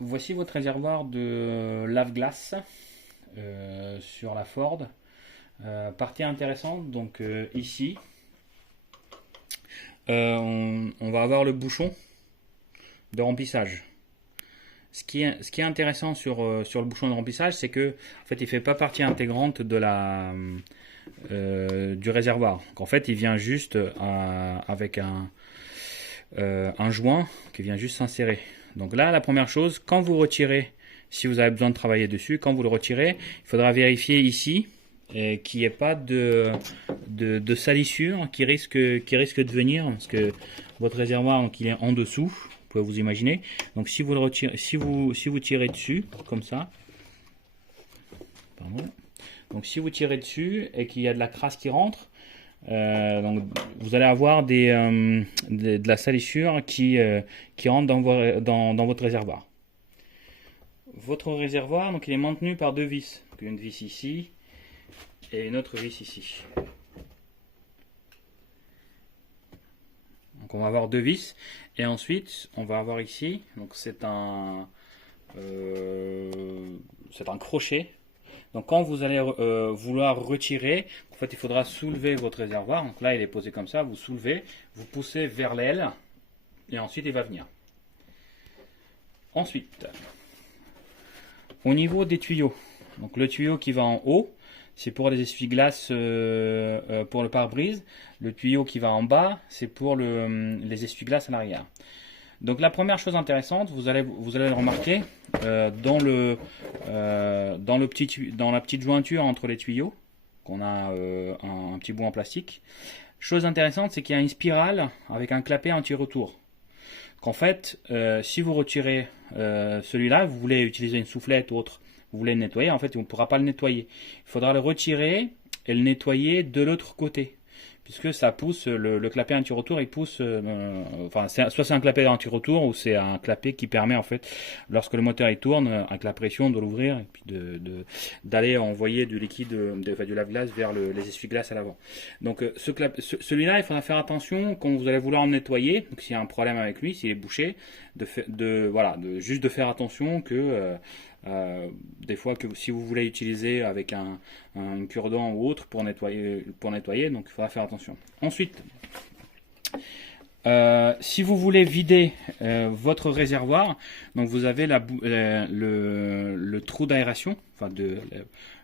Voici votre réservoir de lave-glace sur la Ford. Partie intéressante, donc ici, on va avoir le bouchon de remplissage. Ce qui est intéressant sur le bouchon de remplissage, c'est que en fait, il ne fait pas partie intégrante du réservoir. Donc, en fait, il vient juste avec un joint qui vient juste s'insérer. Donc là, la première chose, quand vous retirez, si vous avez besoin de travailler dessus, quand vous le retirez, il faudra vérifier ici qu'il n'y ait pas de salissure qui risque de venir, parce que votre réservoir, donc, il est en dessous, vous pouvez vous imaginer. Donc si vous le retirez, si vous tirez dessus, comme ça, pardon. Donc si vous tirez dessus et qu'il y a de la crasse qui rentre, donc vous allez avoir de la salissure qui rentre dans votre réservoir. Votre réservoir, donc, il est maintenu par deux vis. Donc, une vis ici et une autre vis ici. Donc on va avoir deux vis et ensuite on va avoir ici, donc c'est un crochet. Donc quand vous allez vouloir retirer, en fait il faudra soulever votre réservoir. Donc là il est posé comme ça, vous soulevez, vous poussez vers l'aile et ensuite il va venir. Ensuite, au niveau des tuyaux, donc le tuyau qui va en haut, c'est pour les essuie-glaces pour le pare-brise. Le tuyau qui va en bas, c'est pour les essuie-glaces à l'arrière. Donc la première chose intéressante, vous allez le remarquer dans la petite jointure entre les tuyaux, qu'on a un petit bout en plastique. Chose intéressante, c'est qu'il y a une spirale avec un clapet anti-retour. Qu'en fait, si vous retirez celui-là, vous voulez utiliser une soufflette ou autre, vous voulez le nettoyer, en fait, on ne pourra pas le nettoyer. Il faudra le retirer et le nettoyer de l'autre côté. Puisque ça pousse, le clapet anti-retour, il pousse, soit c'est un clapet anti-retour ou c'est un clapet qui permet, en fait, lorsque le moteur il tourne, avec la pression de l'ouvrir et puis d'aller envoyer du liquide, du lave-glace vers les essuie-glaces à l'avant. Donc celui-là, il faudra faire attention quand vous allez vouloir en nettoyer. Donc s'il y a un problème avec lui, s'il est bouché, juste de faire attention que des fois que si vous voulez utiliser avec une cure-dent ou autre pour nettoyer, donc il faudra faire attention. Ensuite, si vous voulez vider votre réservoir, donc vous avez le trou d'aération, enfin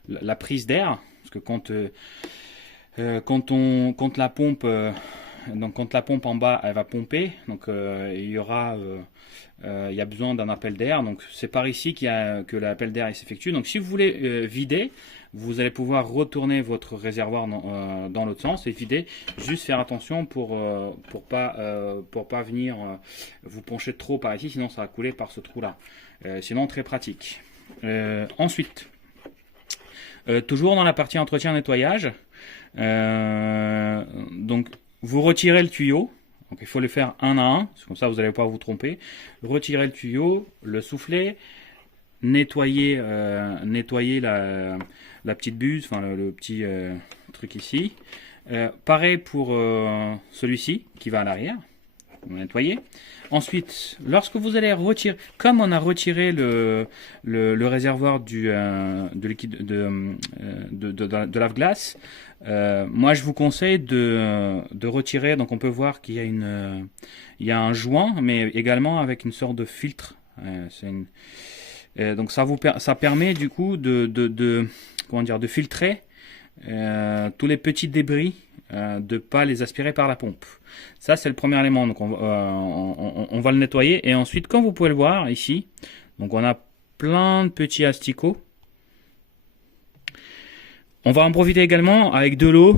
la prise d'air, parce que quand la pompe quand la pompe en bas elle va pomper, donc il y a besoin d'un appel d'air, donc c'est par ici que l'appel d'air s'effectue. Donc si vous voulez vider, vous allez pouvoir retourner votre réservoir dans l'autre sens et vider. Juste faire attention pour pas venir vous pencher trop par ici, sinon ça va couler par ce trou là. Sinon très pratique. Ensuite, toujours dans la partie entretien nettoyage, donc vous retirez le tuyau. Donc il faut le faire un à un, comme ça vous n'allez pas vous tromper. Retirez le tuyau, le souffler, nettoyer la petite buse, enfin le petit truc ici. Pareil pour celui-ci qui va à l'arrière. Vous nettoyez. Ensuite, lorsque vous allez retirer, comme on a retiré le réservoir de liquide de lave-glace, moi je vous conseille de retirer. Donc on peut voir qu'il y a il y a un joint, mais également avec une sorte de filtre. Donc ça permet du coup de filtrer tous les petits débris, de pas les aspirer par la pompe. Ça c'est le premier élément. Donc on va le nettoyer et ensuite, comme vous pouvez le voir ici, donc on a plein de petits asticots. On va en profiter également avec de l'eau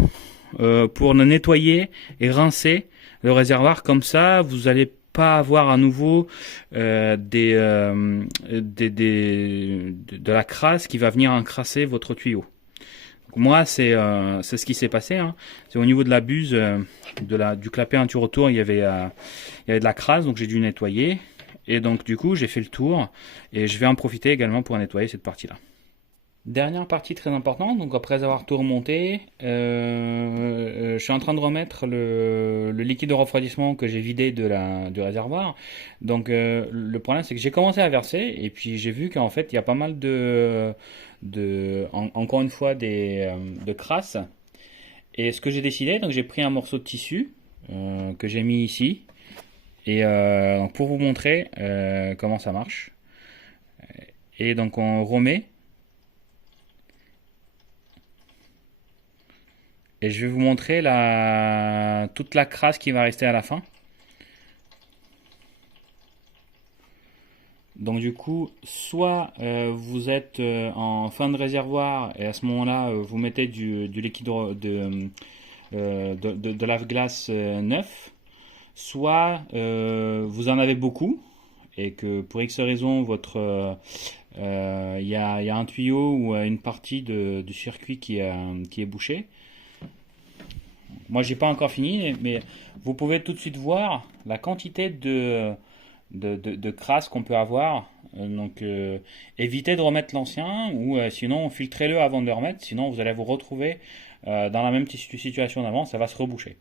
pour le nettoyer et rincer le réservoir. Comme ça, vous n'allez pas avoir à nouveau de la crasse qui va venir encrasser votre tuyau. Donc moi, c'est ce qui s'est passé. Hein. C'est au niveau de la buse du clapet anti-retour, il y avait de la crasse, donc j'ai dû nettoyer. Et donc du coup, j'ai fait le tour et je vais en profiter également pour nettoyer cette partie-là. Dernière partie très importante, donc après avoir tout remonté, je suis en train de remettre le liquide de refroidissement que j'ai vidé du réservoir. Donc le problème c'est que j'ai commencé à verser et puis j'ai vu qu'en fait il y a pas mal encore une fois de crasse. Et ce que j'ai décidé, donc j'ai pris un morceau de tissu que j'ai mis ici et donc pour vous montrer comment ça marche. Et donc on remet. Et je vais vous montrer toute la crasse qui va rester à la fin. Donc du coup, soit vous êtes en fin de réservoir et à ce moment-là, vous mettez du liquide de lave-glace neuf, soit vous en avez beaucoup et que pour X raison, il y a un tuyau ou une partie du circuit qui est bouché. Moi, j'ai pas encore fini, mais vous pouvez tout de suite voir la quantité de crasse qu'on peut avoir. Donc, évitez de remettre l'ancien ou sinon filtrez-le avant de le remettre. Sinon, vous allez vous retrouver dans la même situation d'avant, ça va se reboucher.